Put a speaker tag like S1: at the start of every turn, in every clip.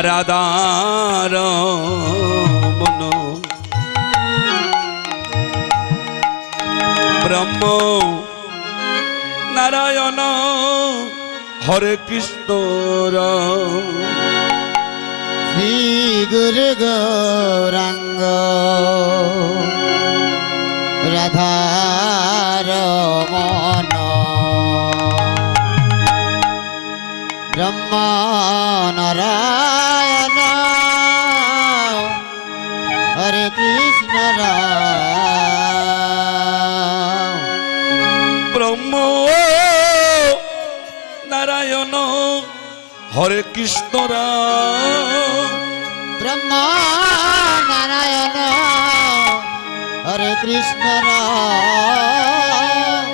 S1: রাধার মন ব্রহ্ম নারায়ণ হরে কৃষ্ণ
S2: শ্রী গুরু গৌরাঙ্গ রাধার মন ব্রহ্ম নারায়ণ হরে কৃষ্ণ রাম।
S1: ব্রহ্ম নারায়ণ হরে কৃষ্ণ রাম।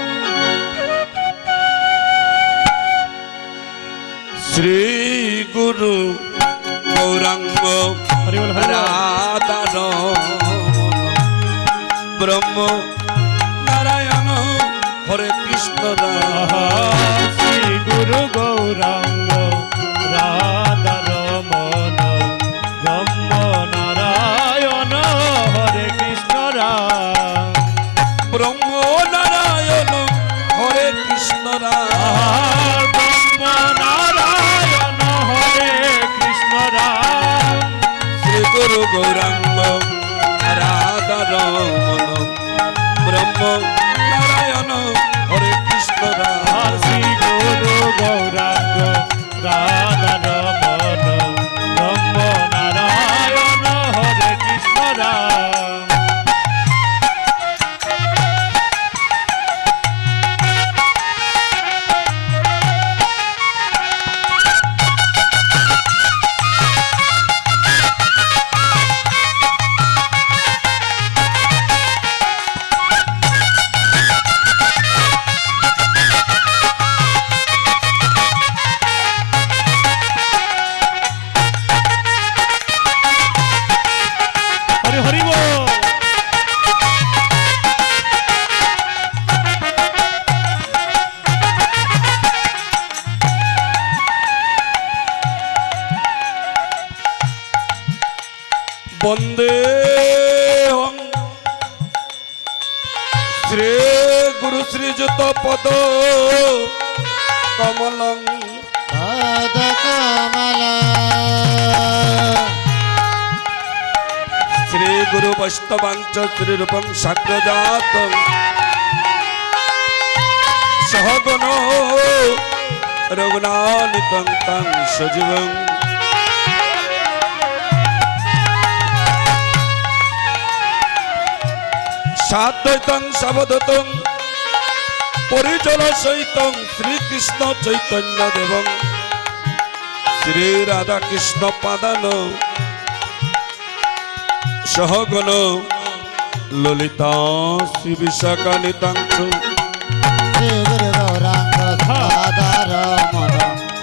S1: শ্রী গুরু গৌরাঙ্গ রাধার ব্রহ্ম
S3: শ্রী গুরু
S1: শ্রীযুত পদ। কমলং
S2: পদ কমল।
S1: শ্রী গুরু বৈষ্ণবাঞ্চ শ্রী রূপং সাগ্রজাত। সহগণ রঘুনাথং তং সজীবং সাদ্বৈতং সাবধতং পরিজল সহিতং শ্রীকৃষ্ণ চৈতন্য দেবং শ্রী রাধা কৃষ্ণ পাদান সহগণ ললিতা শ্রী বিশাখা নিতাংশ
S2: শ্রী গুরু গৌরাঙ্গ সাদার মন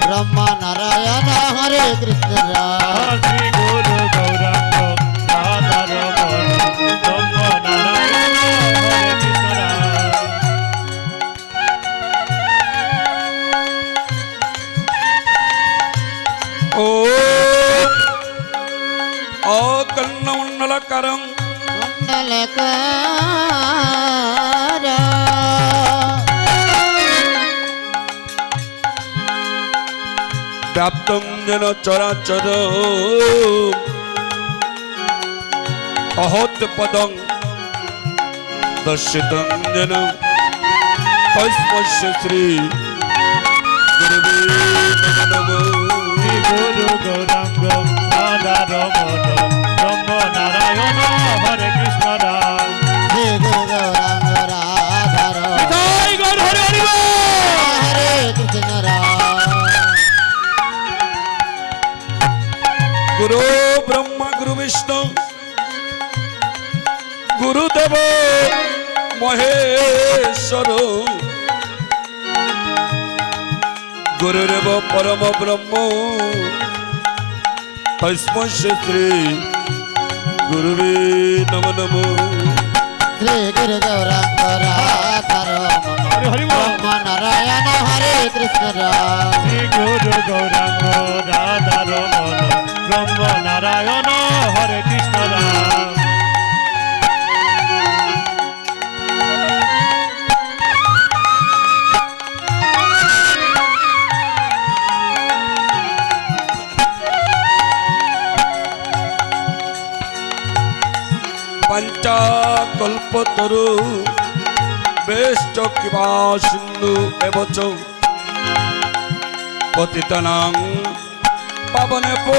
S2: ব্রহ্ম নারায়ণ হরে কৃষ্ণ।
S1: অনন্তং যেন চরাচর অহত পদং দর্শিতং যেন। অস্পশ্য
S3: শ্রী গুরু গৌরাঙ্গ নারায়ণ
S1: গুরুদেব মহেশ্বর। গুরুদেব পরম ব্রহ্ম। শ্রী গুরুবে নম নম।
S2: শ্রী গুরু গৌরাঙ্গ
S3: হরি
S2: নারায়ণ হরে কৃষ্ণ
S3: শ্রী গুরু গৌরাঙ্গ রাধার মন ব্রহ্ম নারায়ণ হরে কৃষ্ণ।
S1: পঞ্চাকল্পতরু। বেষ্ট কিবা সিন্ধু এবচ। পতিতনাং পাবনে পো।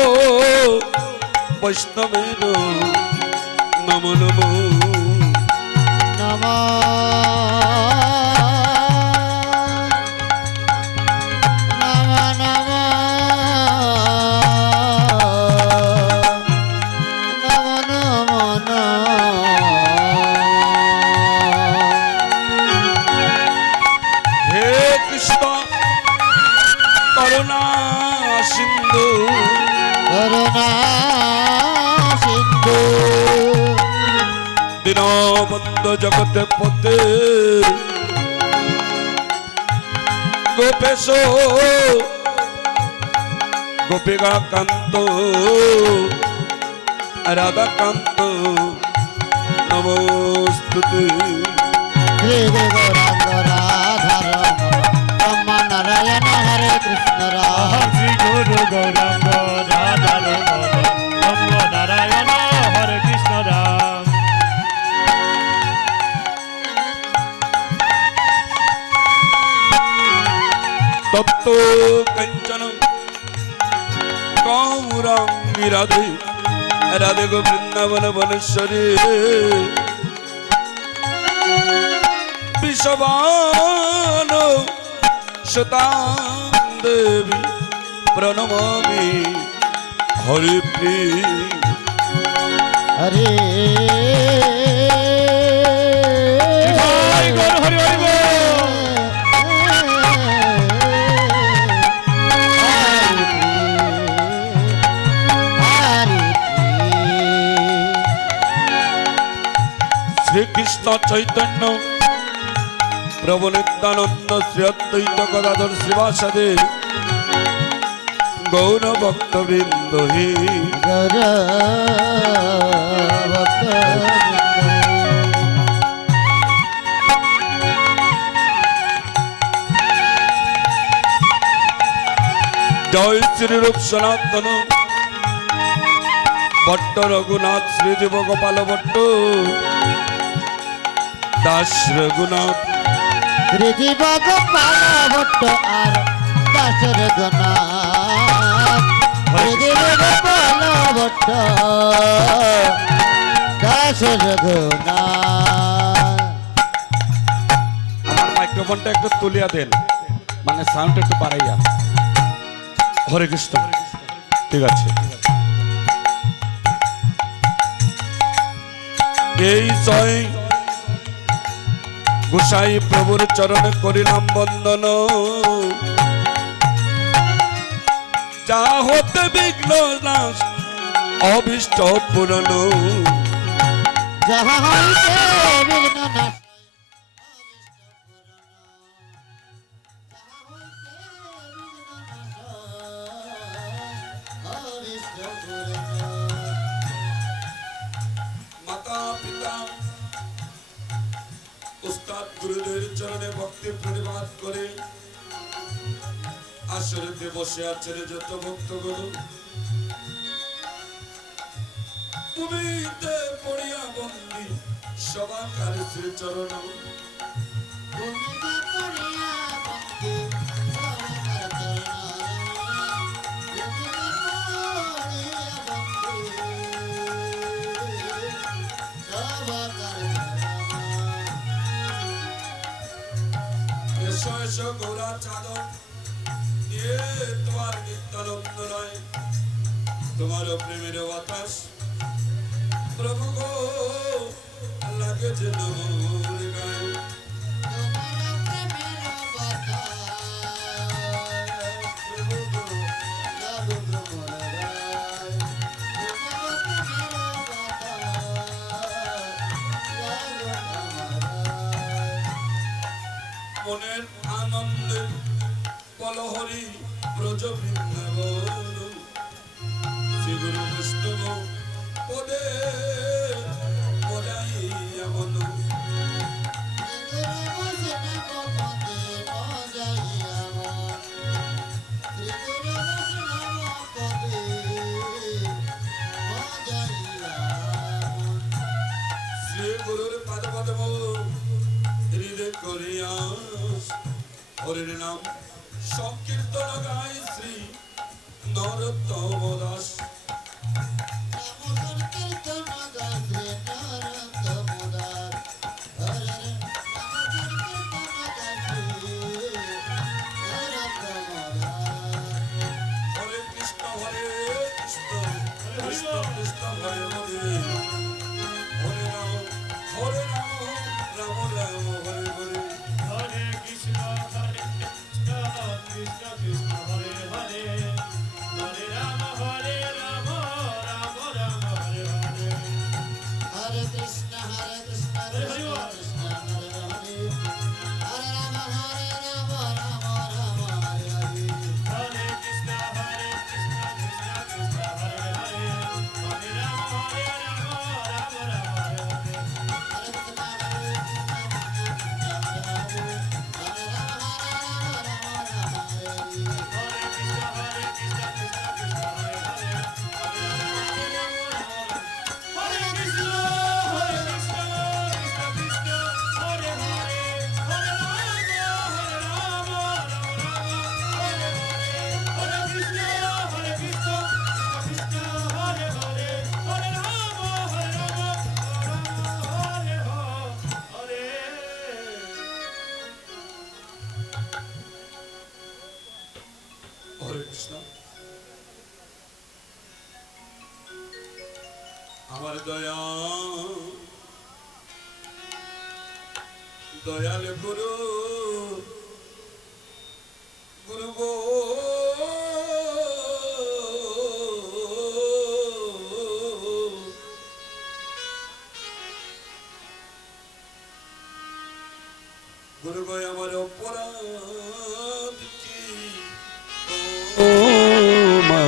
S1: বৈষ্ণবের নম নম। জগতে পতে গোপেশ গোপিকা কান্ত রাধাকান্ত নমস্তুতি।
S2: শ্রী গুরু গৌরাঙ্গ রাধার ব্রহ্ম নারায়ণ হরে কৃষ্ণ রাম।
S3: শ্রী গুরু গৌরাঙ্গ
S1: তপ্ত কঞ্চন। গৌরাঙ্গি রাধে রাধে গো বৃন্দাবন বনেশ্বরী। বিষবান শতাং দেবী প্রণমামি হরিপ্রী
S2: হরে
S1: শ্রীকৃষ্ণ চৈতন্য। প্রভু নিত্যানন্দ শ্রী অদ্বৈত গদাধর শ্রীবাসাদে গৌর ভক্তবৃন্দ হে। জয় শ্রী রূপ সনাতন। ভট্ট রঘুনাথ শ্রীদেব গোপাল ভট্ট। দাস রঘুনাথ।
S2: শ্রীজীব গোপাল ভট্ট আর শ্রীজীব গোপাল ভট্ট দাসর গনাথ
S1: আমার মাইক্রোফোনটা একটু তুলিয়া দেন। মানে সাউন্ড একটু বাড়াইয়া। হরে কৃষ্ণ। ঠিক আছে। এই জয় গোসাই প্রভুর চরণে করিলাম বন্দন। যা হতে বিঘ্ন অভিষ্ট পূরণ।
S2: যাহা হইতে
S1: চরণে ভক্তি পরিবাদ করে। আসরেতে বসে আছেন যত ভক্ত গুরু। তুমি পড়িয়া বন্দি সবাকার শ্রী চরণ এসো এসো গৌরা চাদর নিয়ে তোমার নিত্যানন্দ নয় তোমার প্রেমের বাতাস। প্রভু গো লাগে যে গায়ে দাস গুরু গো আমার অপরাধ কি? ও মা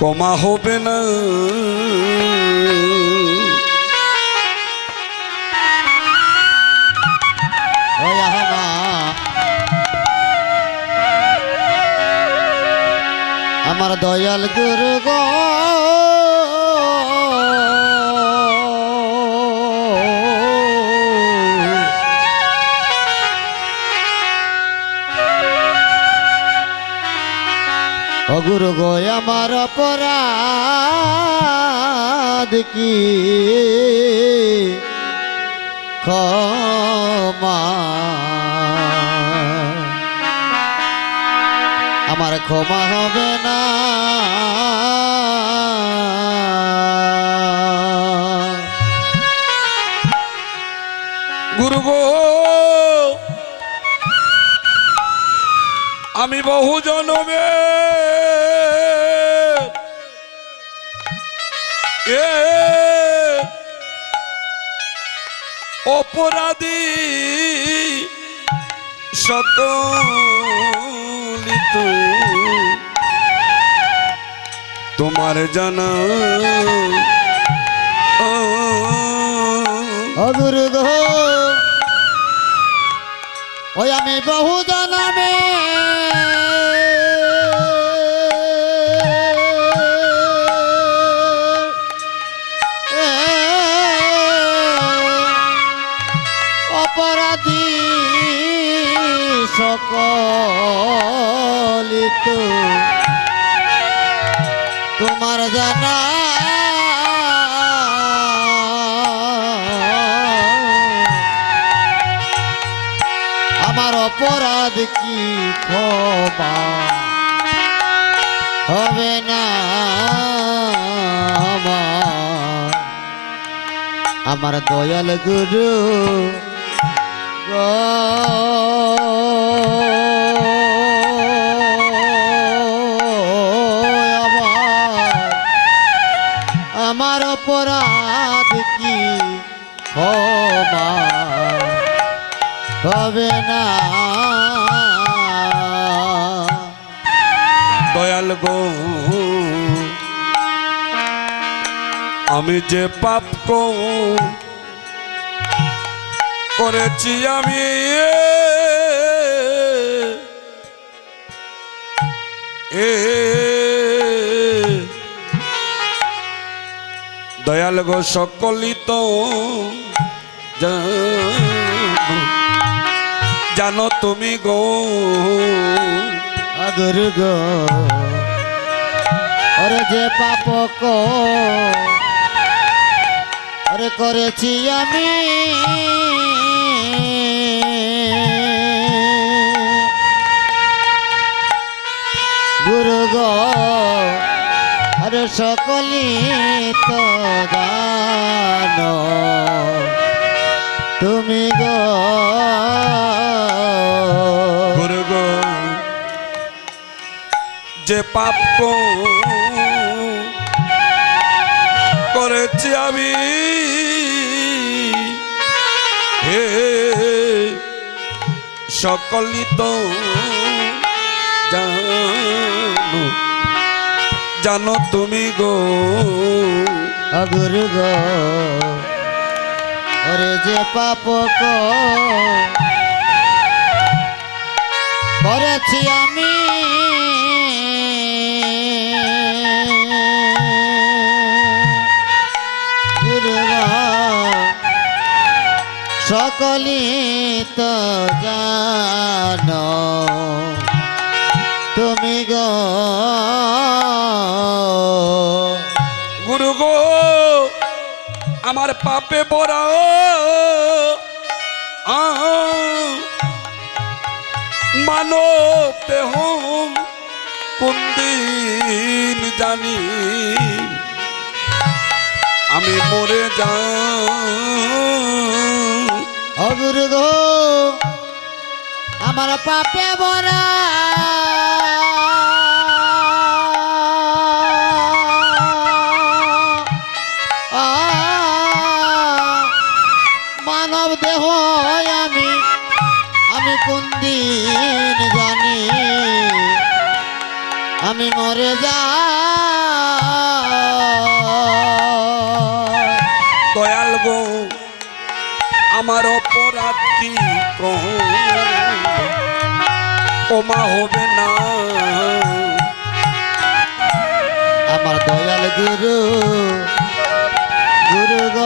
S1: কমা হবে না।
S2: আমার দয়াল গুরু গো গুরু গো আমার অপরাধ কি? ক্ষমা। আমার ক্ষমা হবে না।
S1: সকলিত তোমার জানা।
S2: অদুর্গ ওই আমি বহু জনমে দয়াল গুরু। আমার অপরাধ কি? হবে না।
S1: দয়াল গো আমি যে পাপ কো- করেছি আমি। এ দয়াল গো সকলি তো জানো। তুমি গো।
S2: গুরু গো। ওরে যে পাপ করেছি আমি। গুরু গো আরে সকলি তো জানো। তুমি গো।
S1: গুরু যে পাপ করেছি আমি, হে সকলি তো জানো তুমি গো।
S2: গুরু গো। ওরে যে পাপ করেছি আমি। গুরু সকলি তো জানো। তুমি গো।
S1: পাপে পড়া মানব দেহ কোন জানি। আমি মরে যা
S2: অগুরু গো আমার পাপে বরা। যা
S1: দয়াল গো আমার অপরাধ কি কমা হবে না।
S2: আমার দয়াল গুরু গুরু গ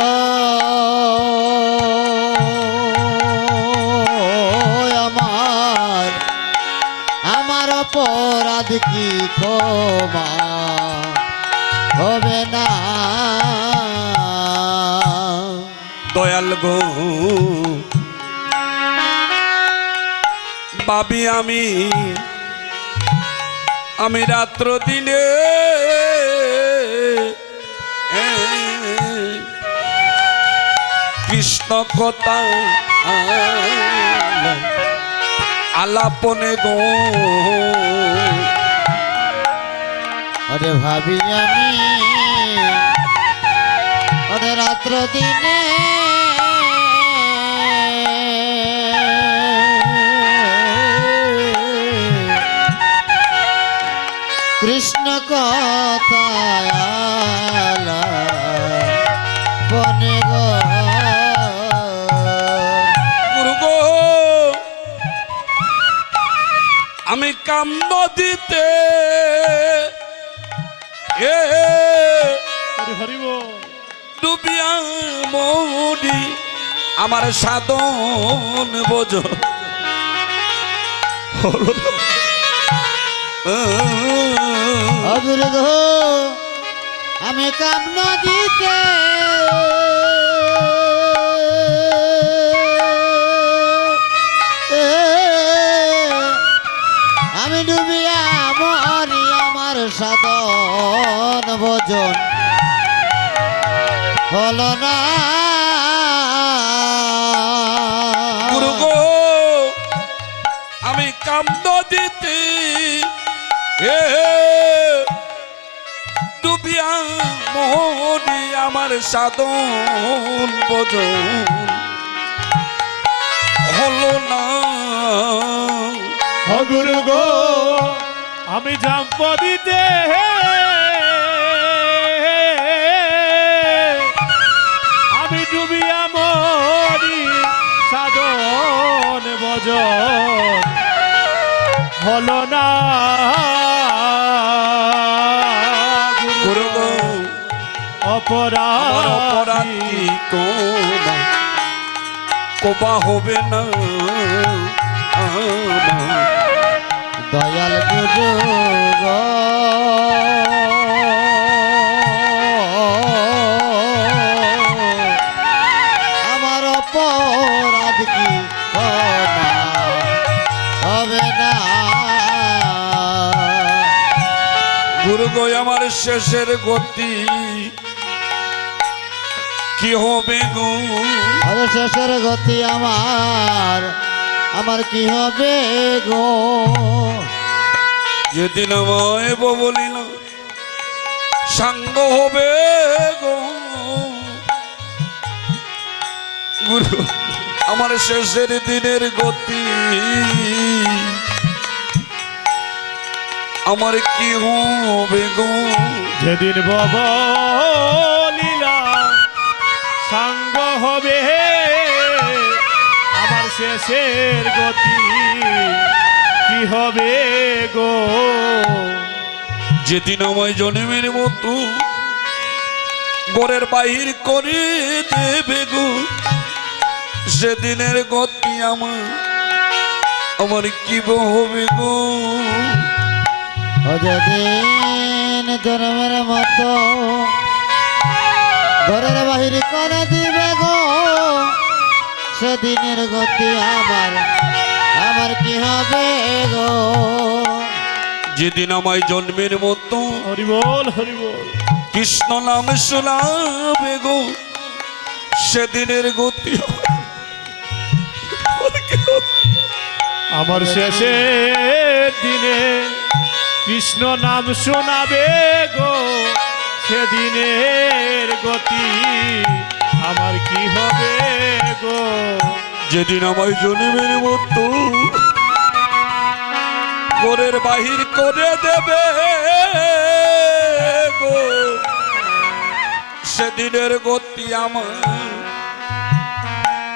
S2: অপরাধ কি ক্ষমা হবে না?
S1: দয়াল গো। ভাবি আমি আমি রাত্র দিনে কৃষ্ণ কথা আলাপনে গো।
S2: ওরে ভাবি আমি ওরে রাত্র দিনে কৃষ্ণ কথা
S1: কাম নদীতে এ ডুবিয়া মরি আমার সাধন বোঝ।
S2: আমি কাম নদীতে হলো না।
S1: গুরু গো আমি কাম নদীতে ডুবিয়া আমার সাধন হলো না।
S3: গুরু গো আমি জাম্পদিতে আমি সাধন হলো না।
S1: অপরাধ কোবা হবে না।
S2: দয়াল গুরু
S1: শেষের গতি কি হবে গো?
S2: আরে শেষের গতি আমার আমার কি হবে গো?
S1: যেদিন আমায় বলিল সাঙ্গ হবে গো। গুরু আমার শেষের দিনের গতি আমার কি হবে গো?
S3: যেদিন বব লীলা সাঙ্গ হবে আমার শেষের গতি কি হবে গো?
S1: যেদিন আমায় জন্মের মতো গড়ের বাহির করে দেবে গো সেদিনের গতি আমার আমার কি হবে গো?
S2: জন্মের মতো। ঘরের বাহির করে দিবে গো। সেদিনের গতি আমার আমার কি হবে গো?
S1: যেদিন আমায় জন্মের মতো
S3: হরিবল হরিবল
S1: কৃষ্ণ নাম শোনাবে গো। সেদিনের গতি
S3: আমার শেষের দিনে কৃষ্ণ নাম শোনাবে গো সেদিনের গতি। আমার কি হবে গো?
S1: যেদিন আমায় জন্মের মতো ঘরের বাহির করে দেবে গো। সেদিনের গতি আমার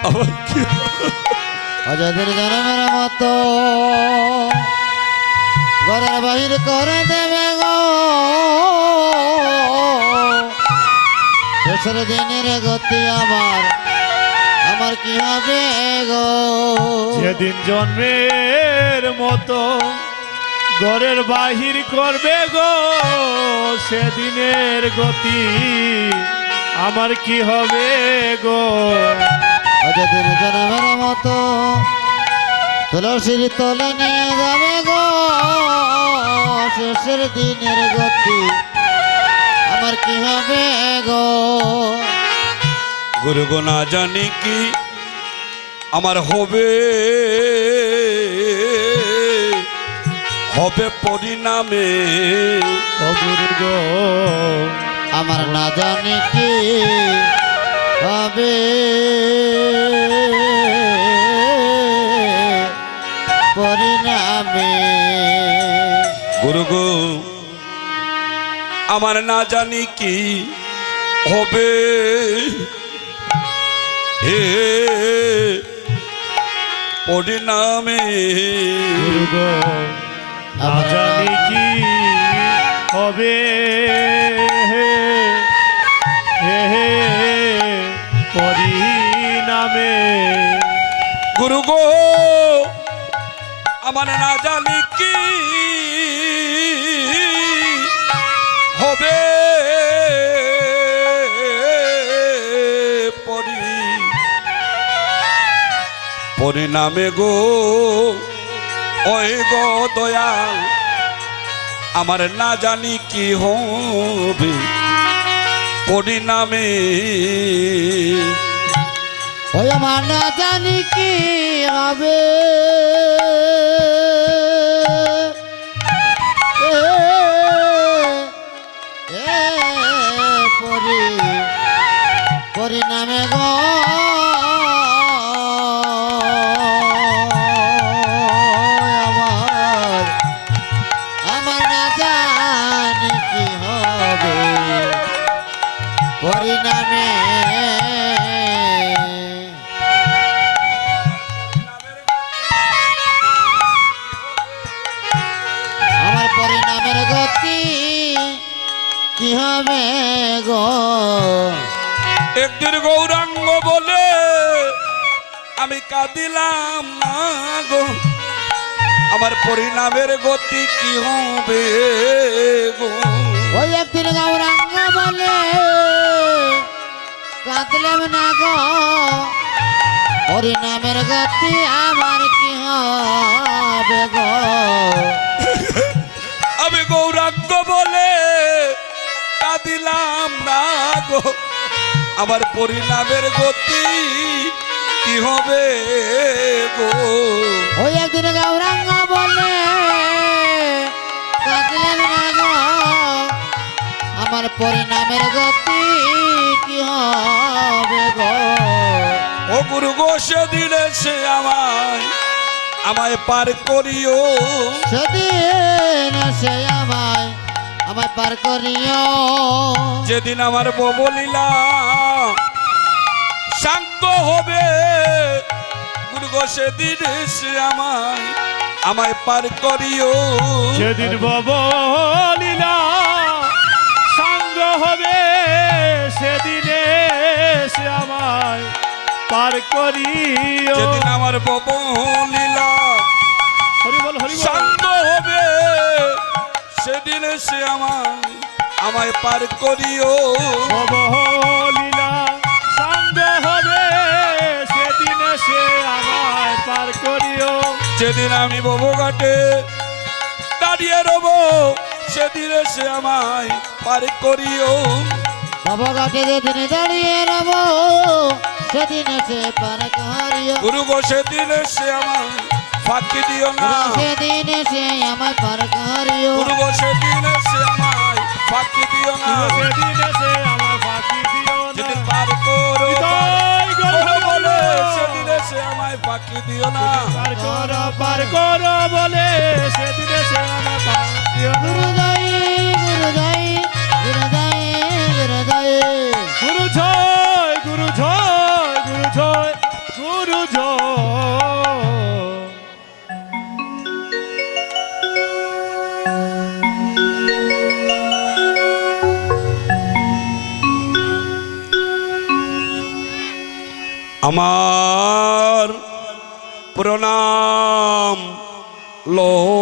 S1: আমার কি
S2: যেদিন জন্মের মতো ঘরের বাহির করে দেবে গো। শেষের দিনের গতি আমার আমার কি হবে গো?
S3: যেদিন জন্মের মতো ঘরের বাহির করবে গো সেদিনের গতি আমার কি হবে গো?
S2: অযদিন জন্মের মতো তুলসীর তলে নিয়ে যাবে গো। শেষের দিনের গতি আমার কি হবে গো?
S1: গুরু গো না জানি কি আমার হবে। হবে পরিণামে।
S3: অগুরু গো
S2: আমার না জানি কি হবে।
S1: গুরু গো আমার না জানি কি হবে। হে পরিণামে
S3: গুরু গো না জানি কি হবে। হে হে পরিণামে
S1: গুরু গো আমার না জানি কি পরিণামে গো। ওই গো দয়াল, আমার না জানি কি হবে।
S2: ওই আমার না জানি কি হবে।
S1: আমি কাঁদিলাম না গো। আমার পরিণামের গতি কি হবে গো?
S2: ওই একদিন গৌরাঙ্গ বলে কাঁদলেম না গো। হরিনামের গতি আমার কি হবে গো?
S1: আমি গৌরাঙ্গ বলে কাঁদিলাম না গো। আমার পরিণামের গতি কি হবে গো?
S2: ওই একদিন গৌরাঙ্গ বলে আমার পরিণামের গতি কি হবে গো?
S1: ও গুরু গো সেদিন সে আমায় আমায় পার করিও।
S2: সেদিন সে আমায় আমায় পার করিও।
S1: যেদিন আমার বলিলা শান্ত হবে গো সেদিন আমায় আমায় পার করিও।
S3: যেদিন বলিলা সঙ্গ হবে সেদিনে সে আমায় পার করিও।
S1: যেদিন আমার বলিলা
S3: হরি বল হরি
S1: শান্ত হবে সেদিন সে আমায় আমায় পার করিও।
S3: বলিলা
S1: যেদিন আমি ববু ঘাটে দাঁড়িয়ে রব সেদিন সে আমায় পার করিও।
S2: ঘাটে যেদিন দাঁড়িয়ে রব সেদিন সে পার করিও।
S1: গুরু গো সেদিন সে আমায় ফাঁকি দিও না।
S2: সেদিন সে আমায় পার করিও।
S1: গুরু গো সেদিন সে আমায় ফাঁকি দিও না।
S3: সেদিনে সে আমায় ফাঁকি দিও না।
S1: যেদিন পার করো সে আমায় ফাঁকি দিও না।
S3: পার করো পার করো বলে সেদিনে সে আমায় পার দিও না।
S2: গুরুদয় গুরুদয় গুরুদয় গুরুদয়।
S3: গুরু জয় গুরু জয় গুরু জয় গুরু জয়
S1: আমার প্রণাম। লো